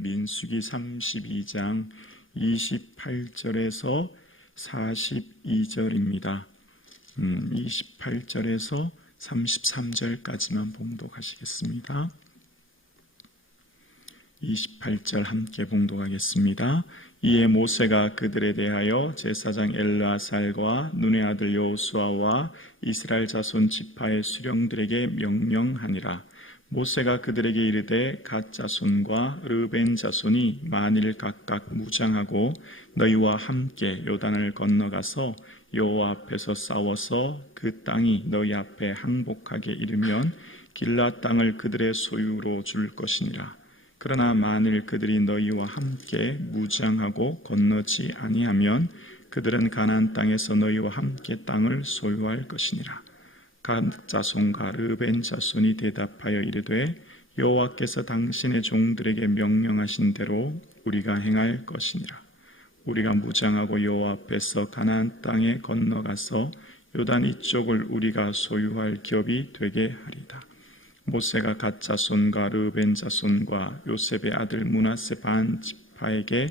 민수기 32장 28절에서 42절입니다. 28절에서 33절까지만 봉독하시겠습니다. 28절 함께 봉독하겠습니다. 이에 모세가 그들에 대하여 제사장 엘르아살과 눈의 아들 여호수아와 이스라엘 자손 지파의 수령들에게 명령하니라. 모세가 그들에게 이르되 갓 자손과 르벤 자손이 만일 각각 무장하고 너희와 함께 요단을 건너가서 여호와 앞에서 싸워서 그 땅이 너희 앞에 항복하게 이르면 길앗 땅을 그들의 소유로 줄 것이니라. 그러나 만일 그들이 너희와 함께 무장하고 건너지 아니하면 그들은 가나안 땅에서 너희와 함께 땅을 소유할 것이니라. 갓 자손과 르벤 자손이 대답하여 이르되 여호와께서 당신의 종들에게 명령하신 대로 우리가 행할 것이니라. 우리가 무장하고 여호와 앞에서 가나안 땅에 건너가서 요단 이쪽을 우리가 소유할 기업이 되게 하리다. 모세가 갓 자손과 르벤 자손과 요셉의 아들 므낫세 반 지파에게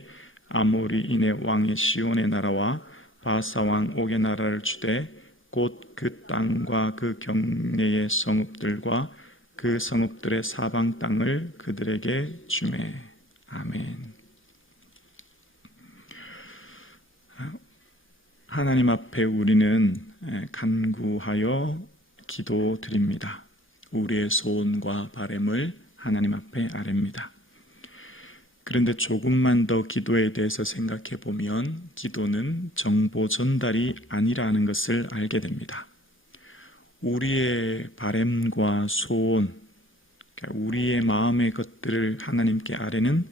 아모리인의 왕의 시온의 나라와 바사 왕 옥의 나라를 주되 곧 그 땅과 그 경내의 성읍들과 그 성읍들의 사방 땅을 그들에게 주매. 아멘. 하나님 앞에 우리는 간구하여 기도드립니다. 우리의 소원과 바람을 하나님 앞에 아뢰입니다. 그런데 조금만 더 기도에 대해서 생각해 보면 기도는 정보 전달이 아니라는 것을 알게 됩니다. 우리의 바람과 소원, 우리의 마음의 것들을 하나님께 아뢰는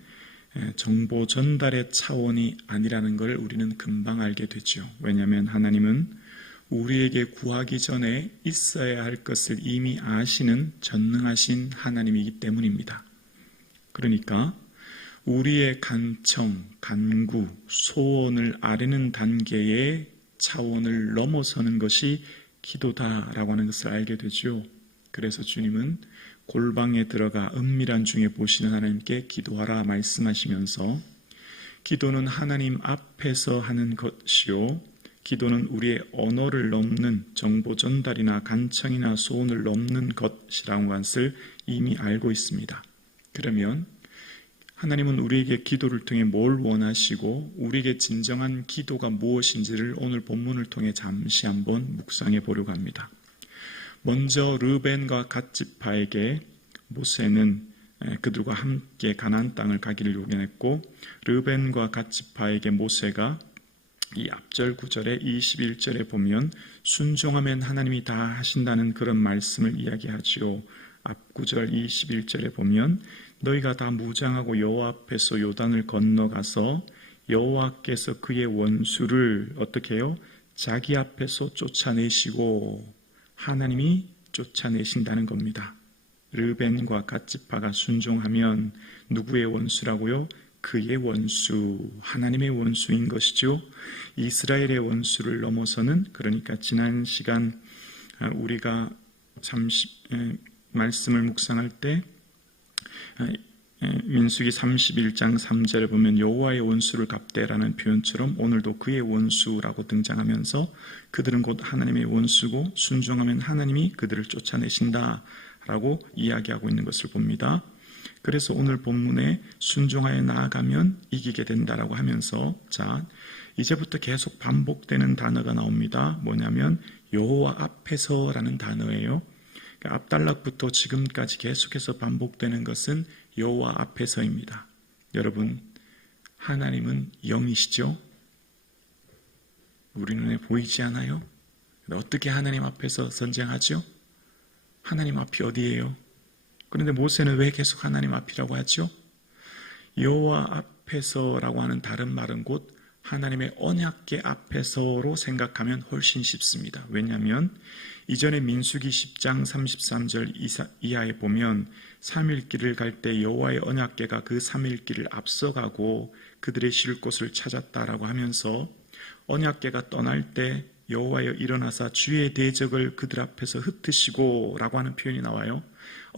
정보 전달의 차원이 아니라는 걸 우리는 금방 알게 되죠. 왜냐하면 하나님은 우리에게 구하기 전에 있어야 할 것을 이미 아시는 전능하신 하나님이기 때문입니다. 그러니까 우리의 간청, 간구, 소원을 아뢰는 단계의 차원을 넘어서는 것이 기도다라고 하는 것을 알게 되죠. 그래서 주님은 골방에 들어가 은밀한 중에 보시는 하나님께 기도하라 말씀하시면서 기도는 하나님 앞에서 하는 것이요 기도는 우리의 언어를 넘는 정보 전달이나 간청이나 소원을 넘는 것이라는 것을 이미 알고 있습니다. 그러면 하나님은 우리에게 기도를 통해 뭘 원하시고 우리에게 진정한 기도가 무엇인지를 오늘 본문을 통해 잠시 한번 묵상해 보려고 합니다. 먼저 르벤과 갓 지파에게 모세는 그들과 함께 가나안 땅을 가기를 요구했고 르벤과 갓 지파에게 모세가 이 앞절 9절에 21절에 보면 순종하면 하나님이 다 하신다는 그런 말씀을 이야기하지요. 앞 9절 21절에 보면 너희가 다 무장하고 여호와 앞에서 요단을 건너가서 여호와께서 그의 원수를 어떻게 해요? 자기 앞에서 쫓아내시고 하나님이 쫓아내신다는 겁니다. 르벤과 갓 지파가 순종하면 누구의 원수라고요? 그의 원수, 하나님의 원수인 것이죠. 이스라엘의 원수를 넘어서는, 그러니까 지난 시간 우리가 말씀을 묵상할 때 민수기 31장 3절에 보면 여호와의 원수를 갚되라는 표현처럼 오늘도 그의 원수라고 등장하면서 그들은 곧 하나님의 원수고 순종하면 하나님이 그들을 쫓아내신다라고 이야기하고 있는 것을 봅니다. 그래서 오늘 본문에 순종하여 나아가면 이기게 된다라고 하면서 자 이제부터 계속 반복되는 단어가 나옵니다. 뭐냐면 여호와 앞에서라는 단어예요. 앞단락부터 지금까지 계속해서 반복되는 것은 여호와 앞에서입니다. 여러분, 하나님은 영이시죠? 우리 눈에 보이지 않아요? 어떻게 하나님 앞에서 선쟁하죠? 하나님 앞이 어디예요? 그런데 모세는 왜 계속 하나님 앞이라고 하죠? 여호와 앞에서라고 하는 다른 말은 곧 하나님의 언약궤 앞에서로 생각하면 훨씬 쉽습니다. 왜냐하면 이전에 민수기 10장 33절 이하에 보면 3일길을 갈 때 여호와의 언약궤가 그 3일길을 앞서가고 그들의 쉴 곳을 찾았다라고 하면서 언약궤가 떠날 때 여호와여 일어나사 주의 대적을 그들 앞에서 흩으시고 라고 하는 표현이 나와요.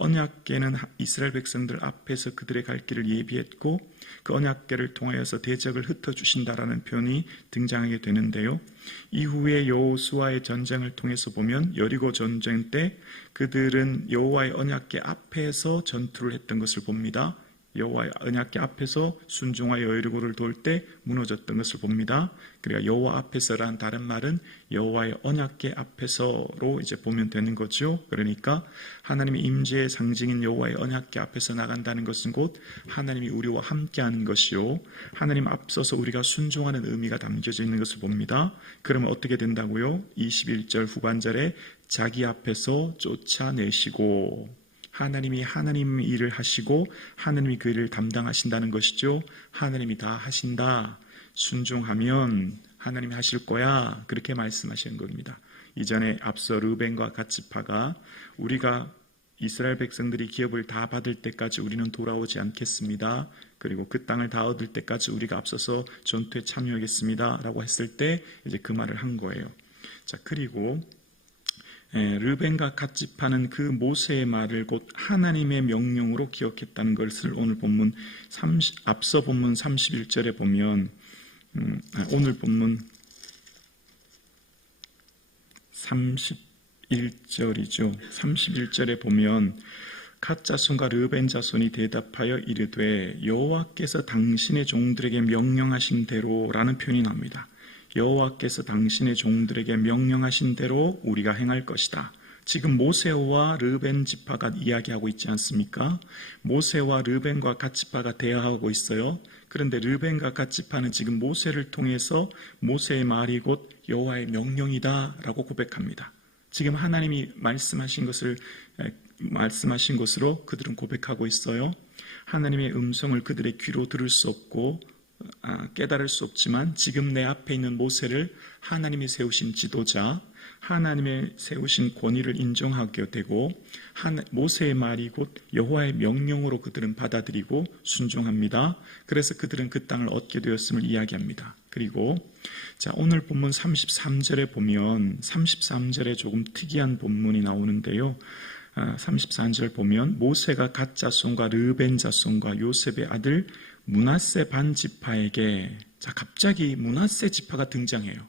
언약궤는 이스라엘 백성들 앞에서 그들의 갈 길을 예비했고 그 언약궤를 통하여서 대적을 흩어주신다라는 표현이 등장하게 되는데요. 이후에 여호수아의 전쟁을 통해서 보면 여리고 전쟁 때 그들은 여호와의 언약궤 앞에서 전투를 했던 것을 봅니다. 여호와의 언약궤 앞에서 순종하여 여리고를 돌 때 무너졌던 것을 봅니다. 그러니까 여호와 앞에서란 다른 말은 여호와의 언약궤 앞에서로 이제 보면 되는 거죠. 그러니까 하나님의 임재의 상징인 여호와의 언약궤 앞에서 나간다는 것은 곧 하나님이 우리와 함께하는 것이요, 하나님 앞서서 우리가 순종하는 의미가 담겨져 있는 것을 봅니다. 그러면 어떻게 된다고요? 21절 후반절에 자기 앞에서 쫓아내시고, 하나님이 하나님 일을 하시고 하나님이 그 일을 담당하신다는 것이죠. 하나님이 다 하신다. 순종하면 하나님이 하실 거야. 그렇게 말씀하시는 겁니다. 이전에 앞서 르벤과 갓지파가 우리가 이스라엘 백성들이 기업을 다 받을 때까지 우리는 돌아오지 않겠습니다. 그리고 그 땅을 다 얻을 때까지 우리가 앞서서 전투에 참여하겠습니다. 라고 했을 때 이제 그 말을 한 거예요. 자, 그리고 르벤과 갓지파는 그 모세의 말을 곧 하나님의 명령으로 기억했다는 것을 오늘 본문 앞서 본문 31절에 보면 오늘 본문 31절이죠. 31절에 보면 갓 자손과 르벤 자손이 대답하여 이르되 여호와께서 당신의 종들에게 명령하신 대로라는 표현이 나옵니다. 여호와께서 당신의 종들에게 명령하신 대로 우리가 행할 것이다. 지금 모세와 르벤 지파가 이야기하고 있지 않습니까? 모세와 르벤과 갓 지파가 대화하고 있어요. 그런데 르벤과 갓 지파는 지금 모세를 통해서 모세의 말이 곧 여호와의 명령이다 라고 고백합니다. 지금 하나님이 말씀하신 것으로 그들은 고백하고 있어요. 하나님의 음성을 그들의 귀로 들을 수 없고 깨달을 수 없지만 지금 내 앞에 있는 모세를 하나님이 세우신 지도자, 하나님의 세우신 권위를 인정하게 되고 모세의 말이 곧 여호와의 명령으로 그들은 받아들이고 순종합니다. 그래서 그들은 그 땅을 얻게 되었음을 이야기합니다. 그리고 자, 오늘 본문 33절에 보면 33절에 조금 특이한 본문이 나오는데요. 33절 보면 모세가 갓 자손과 르벤 자손과 요셉의 아들 므낫세 반 지파에게, 자, 갑자기 므낫세 지파가 등장해요.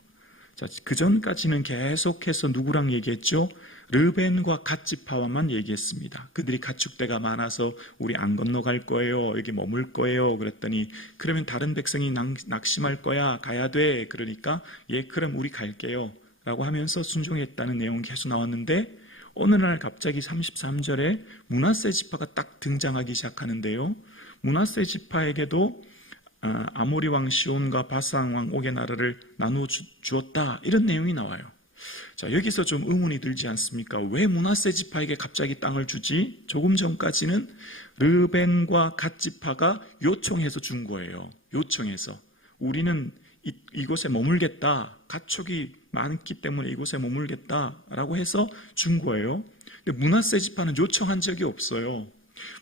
자, 그 전까지는 계속해서 누구랑 얘기했죠? 르벤과 갓 지파와만 얘기했습니다. 그들이 가축대가 많아서 우리 안 건너갈 거예요. 여기 머물 거예요. 그랬더니 그러면 다른 백성이 낙심할 거야. 가야 돼. 그러니까 예, 그럼 우리 갈게요. 라고 하면서 순종했다는 내용이 계속 나왔는데 어느 날 갑자기 33절에 므낫세 지파가 딱 등장하기 시작하는데요. 므낫세 지파에게도 아모리 왕 시온과 바산 왕 옥의 나라를 나누어 주었다, 이런 내용이 나와요. 자, 여기서 좀 의문이 들지 않습니까? 왜 므낫세 지파에게 갑자기 땅을 주지? 조금 전까지는 르벤과 갓 지파가 요청해서 준 거예요. 요청해서 우리는 이곳에 머물겠다, 가축이 많기 때문에 이곳에 머물겠다라고 해서 준 거예요. 근데 므낫세 지파는 요청한 적이 없어요.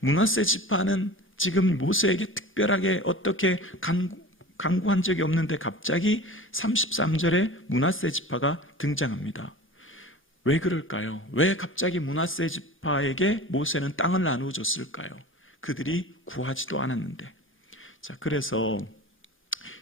므낫세 지파는 지금 모세에게 특별하게 어떻게 간구한 적이 없는데 갑자기 33절에 므낫세 지파가 등장합니다. 왜 그럴까요? 왜 갑자기 므낫세 지파에게 모세는 땅을 나누어 줬을까요? 그들이 구하지도 않았는데. 자, 그래서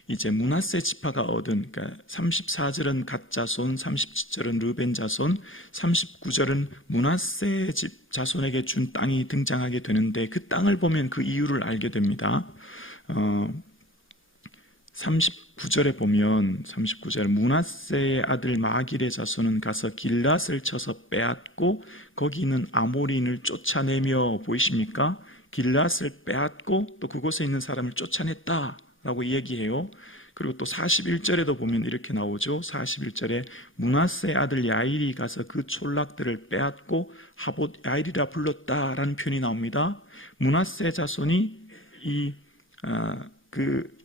이제 므낫세 지파가 얻은, 그러니까 34절은 갓 자손, 37절은 르벤 자손, 39절은 므낫세 자손에게 준 땅이 등장하게 되는데 그 땅을 보면 그 이유를 알게 됩니다. 39절에 보면 39절 므낫세의 아들 마길의 자손은 가서 길랏을 쳐서 빼앗고 거기 있는 아모리인을 쫓아내며, 보이십니까? 길랏을 빼앗고 또 그곳에 있는 사람을 쫓아냈다 라고 이야기해요. 그리고 또 41절에도 보면 이렇게 나오죠. 41절에 므낫세의 아들 야일이 가서 그 촌락들을 빼앗고 하봇 야일이라 불렀다라는 표현이 나옵니다. 므낫세 자손이 그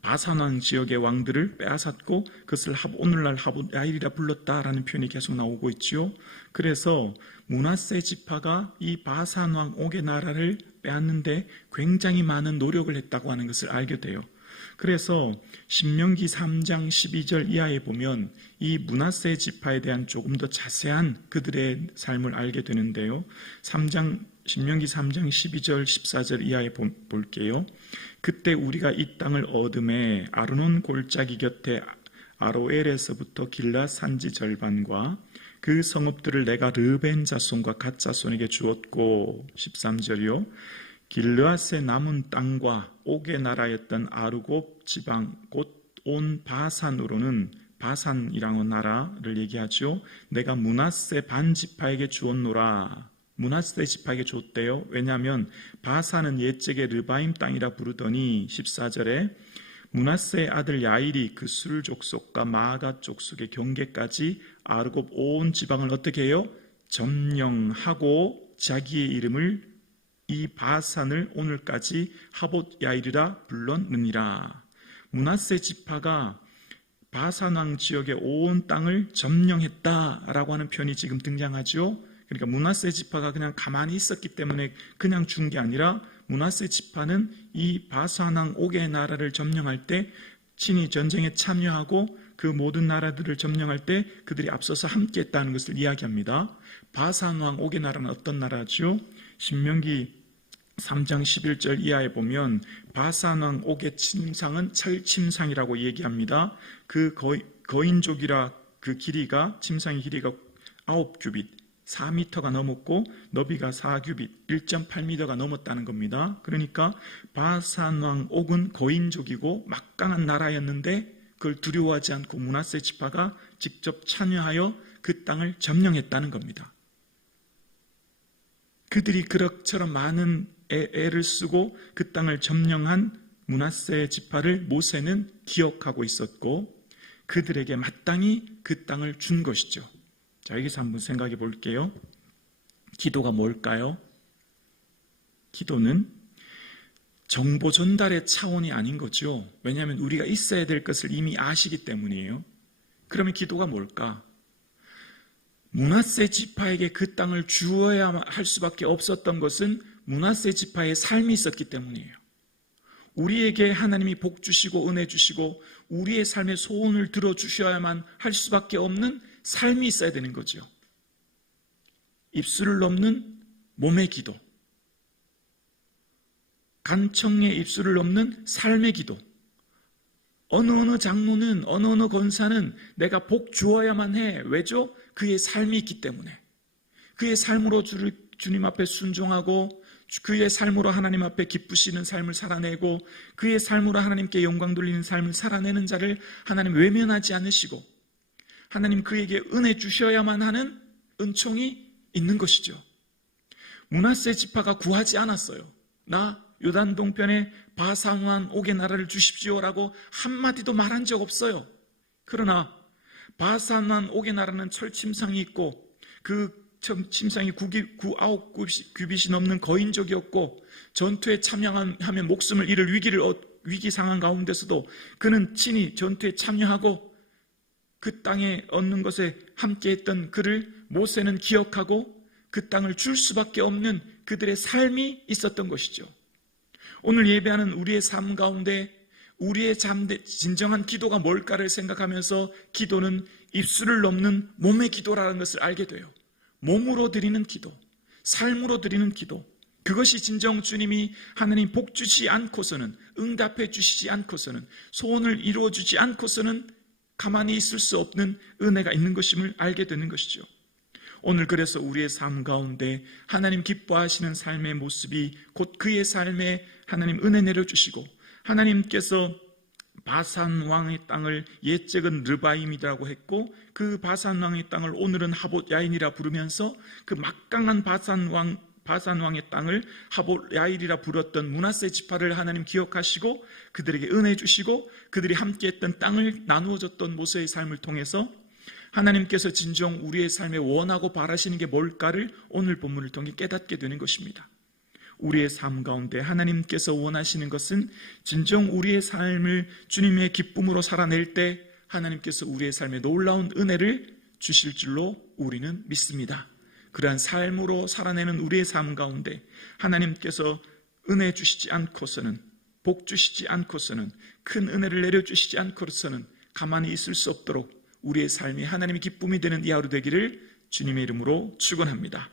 바산왕 지역의 왕들을 빼앗았고 그것을 오늘날 하봇 야일이라 불렀다라는 표현이 계속 나오고 있죠. 그래서 므낫세 지파가 이 바산왕 옥의 나라를 빼앗는데 굉장히 많은 노력을 했다고 하는 것을 알게 돼요. 그래서 신명기 3장 12절 이하에 보면 이 므낫세 지파에 대한 조금 더 자세한 그들의 삶을 알게 되는데요. 3장 신명기 3장 12절 14절 이하에 볼게요. 그때 우리가 이 땅을 얻음에 아르논 골짜기 곁에 아로엘에서부터 길앗 산지 절반과 그 성읍들을 내가 르벤 자손과 갓 자손에게 주었고 13절이요. 길르앗의 남은 땅과 옥의 나라였던 아르곱 지방 곧 온 바산으로는 바산이라는 나라를 얘기하죠. 내가 므낫세 반지파에게 주었노라. 므낫세 지파에게 줬대요. 왜냐하면 바산은 옛적의 르바임 땅이라 부르더니 14절에 므낫세의 아들 야일이 그 술 족속과 마아가 족속의 경계까지 아르곱 온 지방을 어떻게 해요? 점령하고 자기의 이름을 이 바산을 오늘까지 하봇 야일이라 불렀느니라. 므낫세 지파가 바산 왕 지역의 온 땅을 점령했다라고 하는 표현이 지금 등장하죠. 그러니까 므낫세 지파가 그냥 가만히 있었기 때문에 그냥 준 게 아니라 므낫세 지파는 이 바산 왕 옥의 나라를 점령할 때 친히 전쟁에 참여하고 그 모든 나라들을 점령할 때 그들이 앞서서 함께했다는 것을 이야기합니다. 바산 왕 옥의 나라는 어떤 나라죠? 신명기 3장 11절 이하에 보면 바산 왕 옥의 침상은 철침상이라고 얘기합니다. 그 거인족이라 그 길이가 침상의 길이가 9규빗 4m가 넘었고 너비가 4규빗 1.8m가 넘었다는 겁니다. 그러니까 바산 왕 옥은 거인족이고 막강한 나라였는데 그걸 두려워하지 않고 므낫세 지파가 직접 참여하여 그 땅을 점령했다는 겁니다. 그들이 그럭저럭 많은 애를 쓰고 그 땅을 점령한 므낫세 지파를 모세는 기억하고 있었고 그들에게 마땅히 그 땅을 준 것이죠. 자, 여기서 한번 생각해 볼게요. 기도가 뭘까요? 기도는 정보 전달의 차원이 아닌 거죠. 왜냐하면 우리가 있어야 될 것을 이미 아시기 때문이에요. 그러면 기도가 뭘까? 므낫세 지파에게 그 땅을 주어야 할 수밖에 없었던 것은 므낫세 지파의 삶이 있었기 때문이에요. 우리에게 하나님이 복 주시고 은혜 주시고 우리의 삶의 소원을 들어주셔야만 할 수밖에 없는 삶이 있어야 되는 거죠. 입술을 넘는 몸의 기도, 간청의 입술을 넘는 삶의 기도. 어느 장로는 어느 권사는 내가 복 주어야만 해. 왜죠? 그의 삶이 있기 때문에. 그의 삶으로 주님 앞에 순종하고 그의 삶으로 하나님 앞에 기쁘시는 삶을 살아내고 그의 삶으로 하나님께 영광 돌리는 삶을 살아내는 자를 하나님 외면하지 않으시고 하나님 그에게 은혜 주셔야만 하는 은총이 있는 것이죠. 므낫세 지파가 구하지 않았어요. 나 요단 동편에 바산 왕 옥의 나라를 주십시오라고 한마디도 말한 적 없어요. 그러나 바산 왕 옥의 나라는 철침상이 있고 그 침상이 9규빗이 넘는 거인족이었고 전투에 참여하면 목숨을 잃을 위기 상황 가운데서도 그는 친히 전투에 참여하고 그 땅에 얻는 것에 함께했던 그를 모세는 기억하고 그 땅을 줄 수밖에 없는 그들의 삶이 있었던 것이죠. 오늘 예배하는 우리의 삶 가운데 우리의 진정한 기도가 뭘까를 생각하면서 기도는 입술을 넘는 몸의 기도라는 것을 알게 돼요. 몸으로 드리는 기도, 삶으로 드리는 기도, 그것이 진정 주님이 하나님 복 주지 않고서는, 응답해 주시지 않고서는, 소원을 이루어 주지 않고서는 가만히 있을 수 없는 은혜가 있는 것임을 알게 되는 것이죠. 오늘 그래서 우리의 삶 가운데 하나님 기뻐하시는 삶의 모습이 곧 그의 삶에 하나님 은혜 내려주시고 하나님께서 바산 왕의 땅을 옛적은 르바임이라고 했고 그 바산 왕의 땅을 오늘은 하봇 야인이라 부르면서 그 막강한 바산 왕의 땅을 하봇 야일이라 불렀던 므낫세 지파를 하나님 기억하시고 그들에게 은혜 주시고 그들이 함께했던 땅을 나누어 줬던 모세의 삶을 통해서 하나님께서 진정 우리의 삶에 원하고 바라시는 게 뭘까를 오늘 본문을 통해 깨닫게 되는 것입니다. 우리의 삶 가운데 하나님께서 원하시는 것은 진정 우리의 삶을 주님의 기쁨으로 살아낼 때 하나님께서 우리의 삶에 놀라운 은혜를 주실 줄로 우리는 믿습니다. 그러한 삶으로 살아내는 우리의 삶 가운데 하나님께서 은혜 주시지 않고서는, 복 주시지 않고서는, 큰 은혜를 내려주시지 않고서는 가만히 있을 수 없도록 우리의 삶이 하나님의 기쁨이 되는 이 하루 되기를 주님의 이름으로 축원합니다.